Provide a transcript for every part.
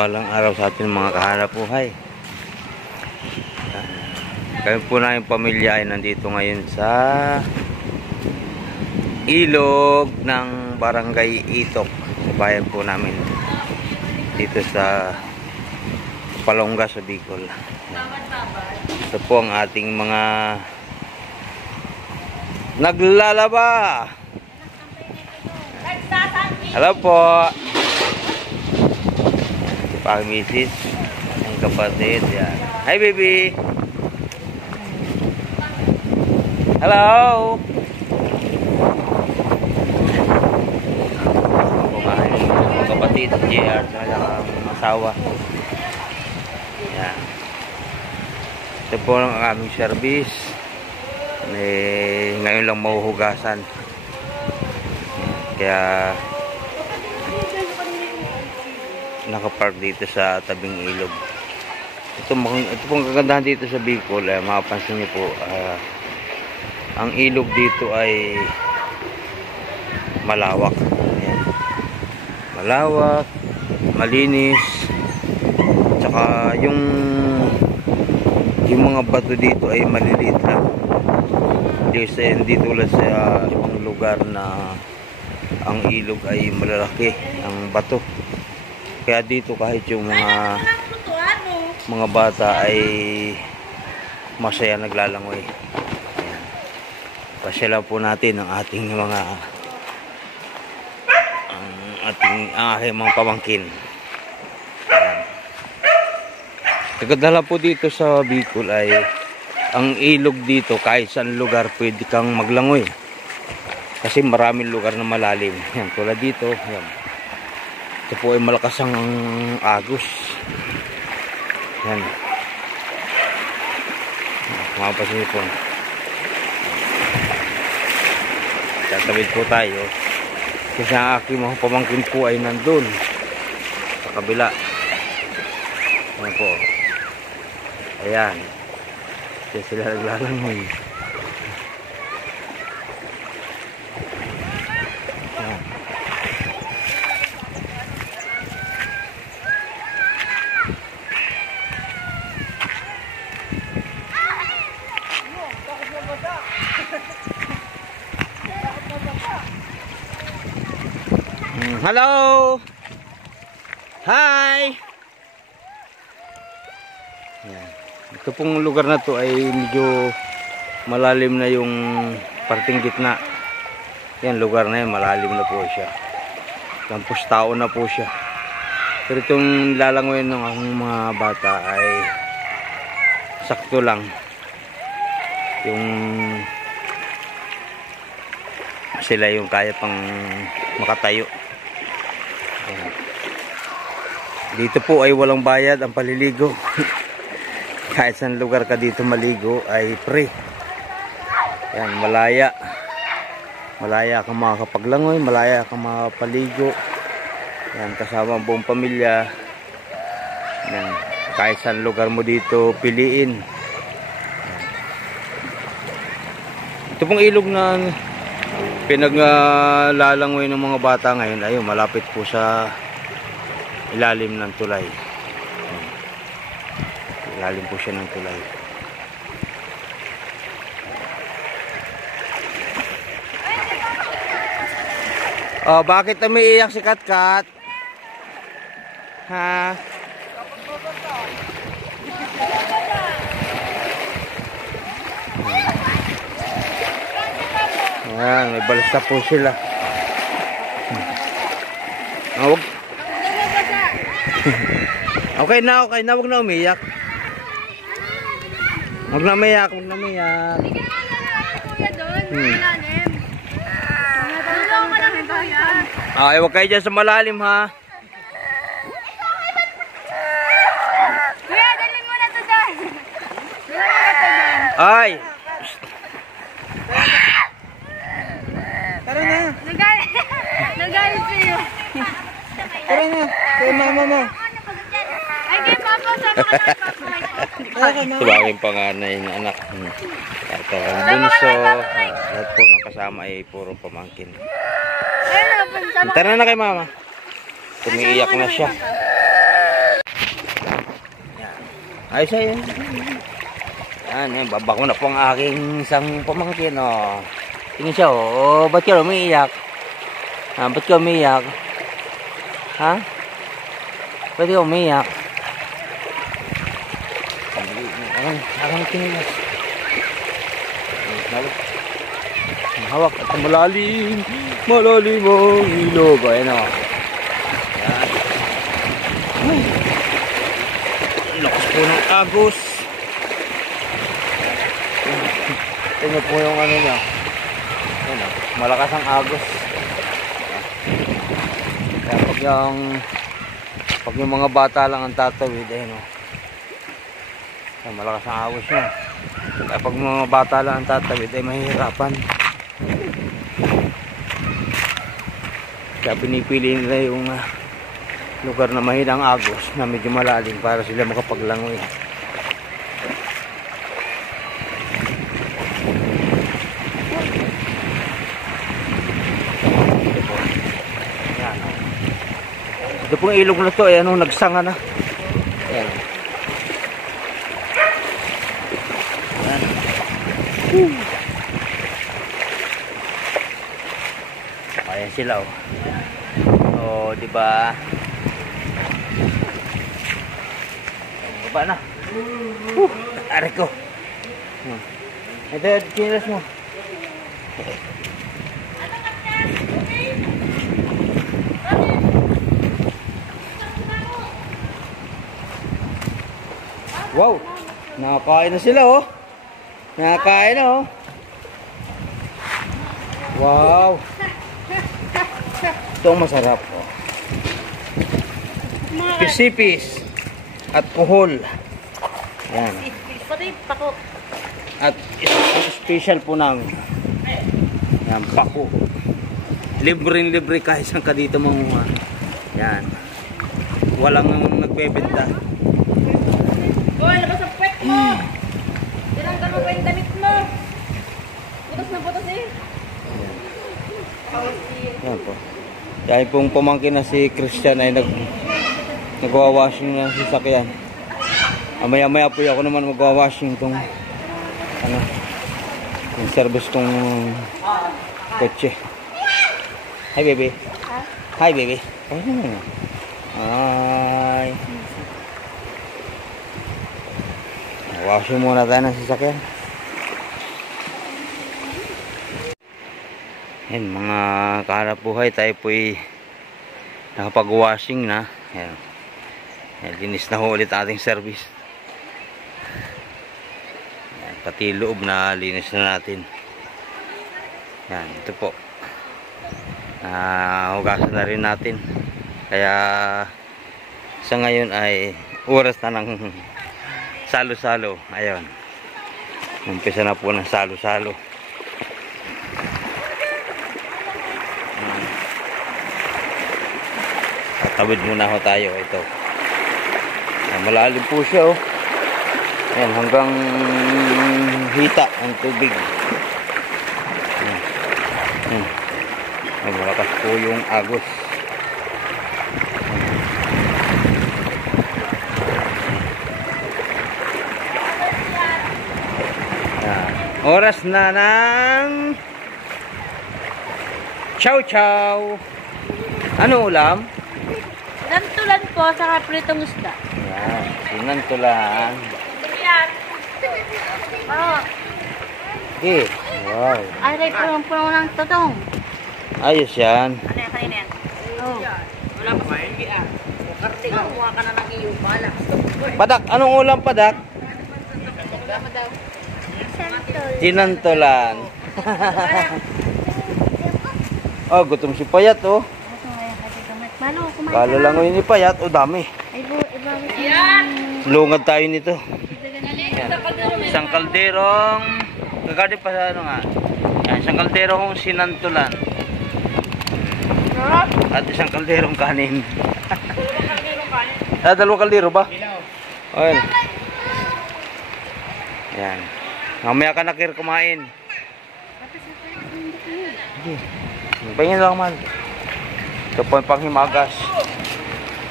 mapagpalang araw sa ating mga kahanap buhay. Kami po na yung pamilya ay nandito ngayon sa ilog ng Barangay Itok sa bayan po namin dito sa Palongga sa Bicol. Ito po ang ating mga naglalaba. Hello po. Pang misis, ang kapatid yan. Hi baby. Hello. Ang kapatid JR sa asawa. Yan. Ito po ang aming service. Ngayon lang mahuhugasan. Kaya nakapark dito sa tabing ilog. Ito pong kagandahan dito sa Bicol, mapapansin niyo po, ang ilog dito ay malawak. Ayan. Malawak, malinis, tsaka yung mga bato dito ay maliliit lang. Hindi tulad sa ibang lugar na ang ilog ay malalaki ang bato. Kaya dito kahit yung mga bata ay masaya naglalangoy. Ayan. Pasyalan po natin ang ating mga mga pamangkin. Kagadala po dito sa Bicol ay ang ilog dito kahit saan lugar pwede kang maglangoy. Kasi maraming lugar na malalim. Yan, tulad dito. Yan. Ito po ay malakas ang agos. Yan. Mapapansin po. Tatawid po tayo. Kasi ang aking mga pamangkin po ay nandun sa kabila. Ano po. Ayan. Kasi sila naglalangoy. Ayan. Hello. Hi. Yan. Ito pong lugar na to ay medyo malalim na yung parting gitna. Yan, lugar na yan malalim na po siya. Campus tao na po siya. Pero itong lalangoy ng akong mga bata ay sakto lang. Yung sila yung kaya pang makatayo. Dito po ay walang bayad ang paliligo. Kahit saan lugar ka dito maligo ay free. Yan, malaya. Malaya kang makakapaglangoy, malaya kang makapaligo. Yan, kasama ang buong pamilya. Yan, kahit saan lugar mo dito piliin. Yan. Ito pong ilog na pinaglalangoy ng mga bata ngayon, ayun, malapit po sa ilalim ng tulay. Ilalim po siya ng tulay. Oh, bakit umiiyak si Katkat? Ha? Ayan, may balsa po sila. Huwag. Okay na, huwag na umiyak. Huwag na umiyak, huwag na umiyak. Okay, huwag kayo dyan sa malalim ha. Kuya, dalhin mo na to dyan. Ay! Tara na. Nagalit sa'yo. Tara na. Kaya mama mo. Ay, kaya papa, sama ka na papa. Ito ba aking panganay na anak. Ito ang bunso. Lahat po ng kasama ay puro pamangkin. Tara na kay mama. Tumiiyak na siya. Ayos ayun. Yan, baba ko na po ang aking isang pamangkin, oh. Tingin siya, oh. Ba't ka umiiyak? Ha? Ba't ka umiiyak? Ha? Ba't ka umiiyak? Ang tingin. Ang hawak at ang malalim. Malalim ang ilog. Ayan, oh. Yan. Lakas po ng agos. Tingnan po yung ano niya. Ayan, malakas ang agos. Kaya pag yung mga bata lang ang tatawid, ayan, malakas ang agos niya. Kaya pag mga bata lang ang tatawid, ay mahihirapan. Kaya pinipili nila yung lugar na mahinang agos na medyo malalim para sila makapaglangoy. Ito pong ilog na to, ayan, nagsanga na. Ayan. Ayan. Ayan sila, oh. Oh, di ba? Baba na. Aray ko. Ito, chinelas mo. Wow, nakakain na sila, oh. Nakakain na, oh. Wow. Ito ang masarap, oh. Pisipis at kuhol. Yan. Pati pako. At special po namin. Yan, pako. Libre kahit saan ka dito manguha. Yan. Walang nagbebenta. Hoy, labas ang pet mo! Tinanggal mo pa yung damit mo! Butas na butas eh! Yan po. Dahil pong pamangkin na si Christian ay nagwa-washing na si sasakyan. Maya-maya po ako naman magwa-washing itong yung service kong kotse. Hi baby. Hi baby. Hi. Washing muna tayo ng sasakyan. Yan, mga kahanap buhay, tayo po'y nakapag-washing na. Yan. Yan, linis na ho ulit ating service. Yan, pati loob na linis na natin. Yan, ito po. Hugasan na rin natin. Kaya sa ngayon ay oras na ng salo-salo. Ayun. Umpisa na po ng salo-salo. Tatawid muna ho tayo. Ito. Malalim po siya, oh. Ayan, hanggang hita ang tubig. Malakas po yung agos. Oras na ng chow-chow. Ano ulam? Nantulan po sa pritong isda. Yan, sinantulan. Oo. Okay. Wow. Aray po ng totong. Ayos yan. Ano yan kanina yan? Oo. Wala pa sa hindi ah. Karte ka, kuha ka na ng iyo pala. Padak, anong ulam padak? Sinantulan. Oh, gutom si Payat, oh. Malo, kumain Kala lang ngayon ni Payat, oh, dami. Ay, ibawit yan. Lungad tayo nito. Yan. Isang kalderong, gagawin pa sa ano nga. Yan, isang kalderong sinantulan. At isang kalderong kanin. Dalawang kaldero ba? Ayun. Yan. Mamaya ka nakir kumain. Pahingin lang man. Ito po yung panghimagas.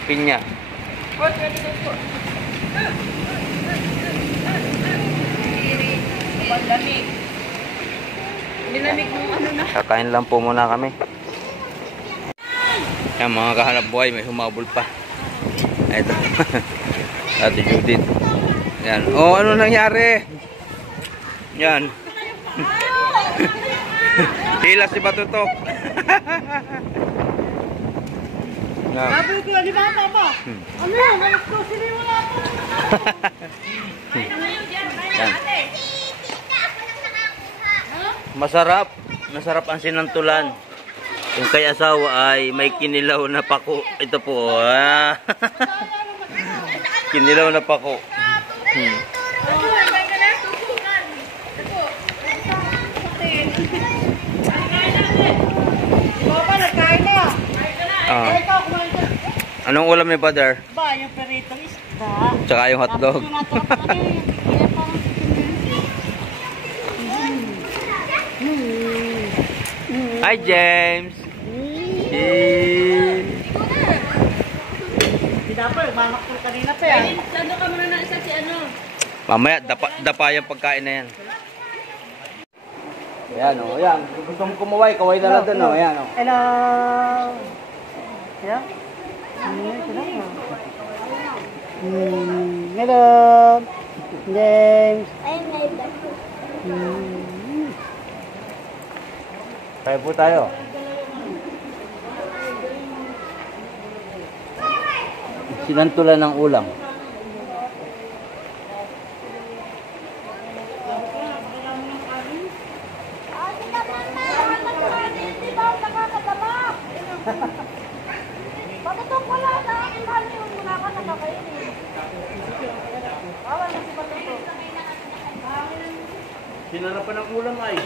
Pinya. Nilamig mo ano na. Kakain lang po muna kami. Yan mga kahanap buhay, may humabol pa. Ito. Ate Judith. Yan. Oh, ano nangyari? Yan. Hila si Batutok. Yan. Sabi ko, di ba papa? Ano yan? Alas ko, sila yung wala ako. Yan. Masarap. Masarap ang sinantulan. Yung kay asawa ay may kinilaw na pako. Ito po. Kinilaw na pako. Papa, nagkain na. Ah. Ay, ikaw, kumain ka. Anong ulam ni Father? Ba, yung peritong isda. Tsaka yung hotdog. Tapos yung natapang ano yung pikilan parang Hi James. Pinapal, mamakul kanina pa yan. Sando ka muna na isa si ano. Mamaya dapa yung pagkain na yan. Ayan o, ayan. Gusto mo kumaway, kaway na lang dun o. Ayan o. Hello. Hello. Hello. James. Kaya po tayo. Sinantulan ng ulam. Bakit ito wala na? Imahal mo muna ka na kakainin. Awan mo si Batuto. Sinarapan ng ulam ay.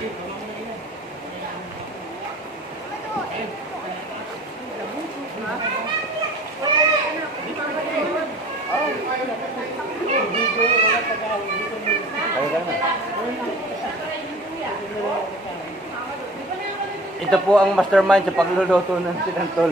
Ito po ang mastermind sa pagluluto ng sinantol.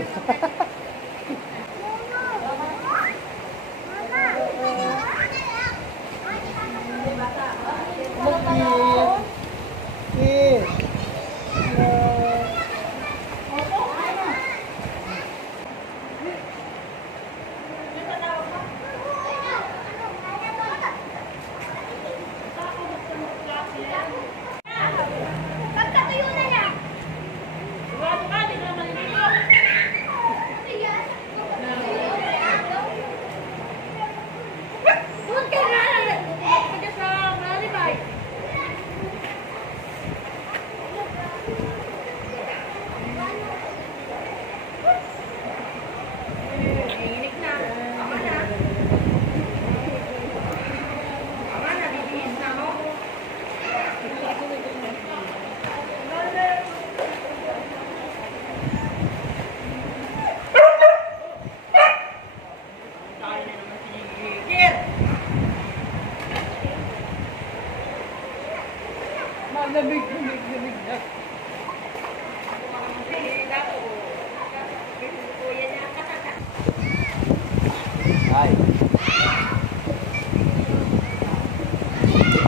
Lamig na. Ay.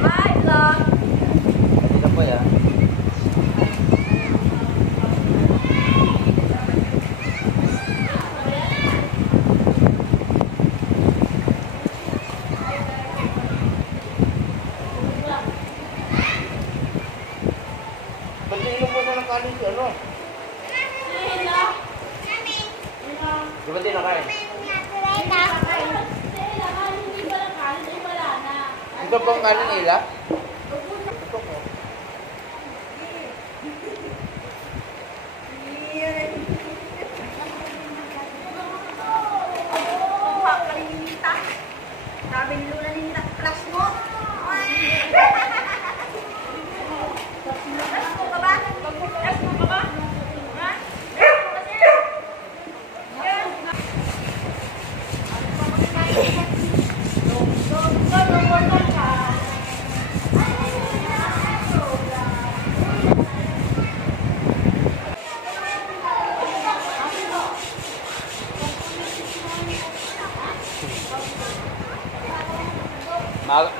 Bye, vlog. Ito po yan. Pati mo na ng kanin si ano? Di ba din nakain? Ito pong kanin nila? Ito po. Sabi ni Lula ni crush mo. Crush mo ka ba? Crush mo ka ba? Ha?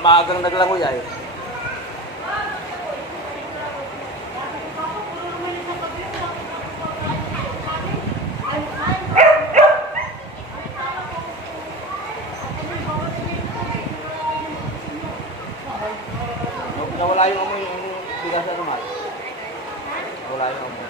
Maagang naglangoy ay. Nawala yung amoy yung bigas na naman. Nawala yung amoy.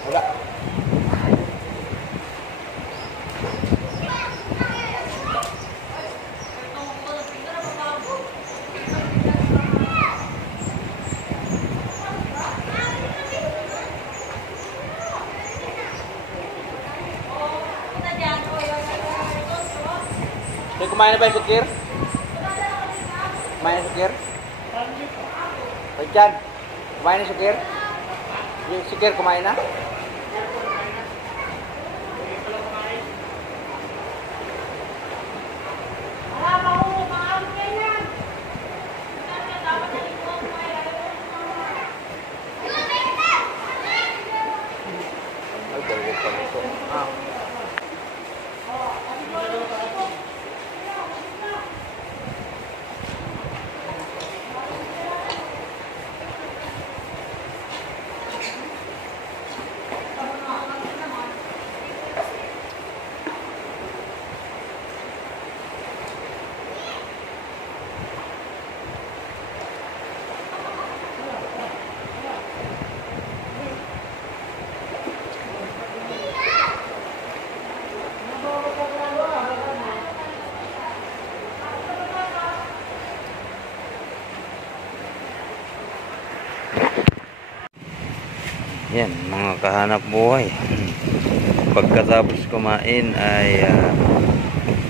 Wala. May kumain na ba yung sukir? Kumain na sukir? Pagyan, kumain na sukir? Yung sukir kumain na? Ay, bago pa ito. Ah. Yan, mga kahanap buhay. Pagkatapos kumain ay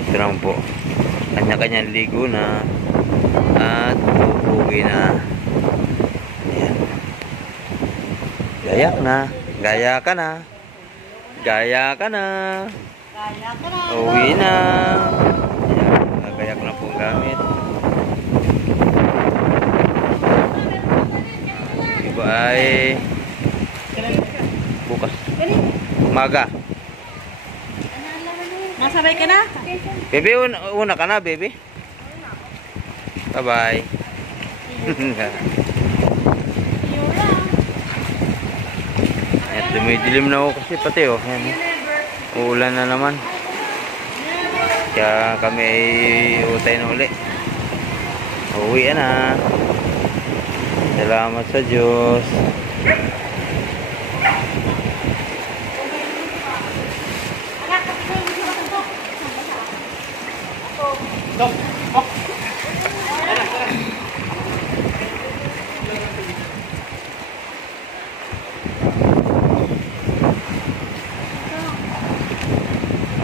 ito naman po, kanya-kanyang ligo na at uuwi na. Yan. Gayak na. Gaya ka na. Gaya ka na. Kaya ka na. Uwi na. Yan, nagayak na po ang gamit. Iba ay bukas. Maga. Nasabay ka na? Bebe, una ka na, bebe. Bye-bye. At dumidilim na ako kasi pati oh. Ayan, oh. Uulan na naman. Kaya kami ay utay na uli. Uwi na. Salamat sa Diyos.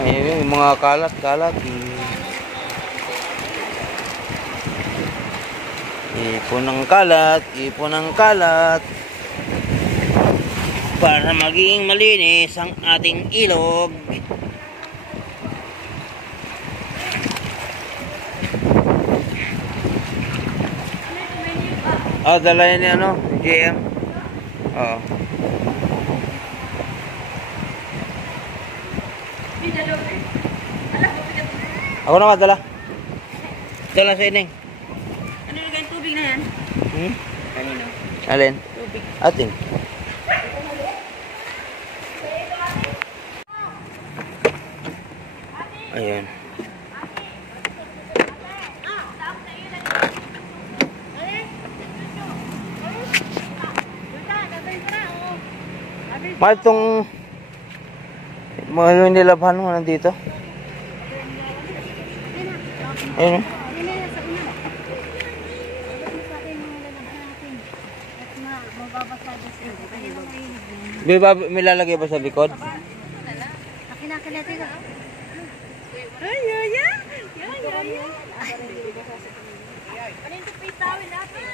Ayun, yung mga kalat-kalat. Ipon ng kalat, ipon ng kalat. Para maging malinis ang ating ilog. Oh, dalayan ni ano, JM. Oo. Ako na madala. Dala sa ining. Ano yung ganyan tubig na yan? Kanino? Alin? Tubig. Ating. Ayan. Mahal itong mga yung nilabhan mo nandito. Ayun. May lalagay ba sa likod? Kinakalatin na. Ay, ay, ay. Ay, ay, ay. Kanin ito pa itawin natin.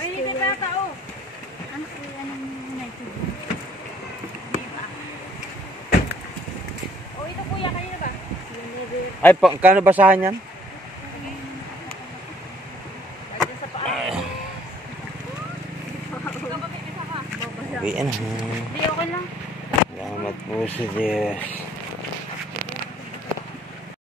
May hindi pa tao. Ang United. O, ito kuya, kanina ba? Ay, kano basahan yan? Sa paa. Uwi na. Hindi, okay lang. Salamat po sa Diyos.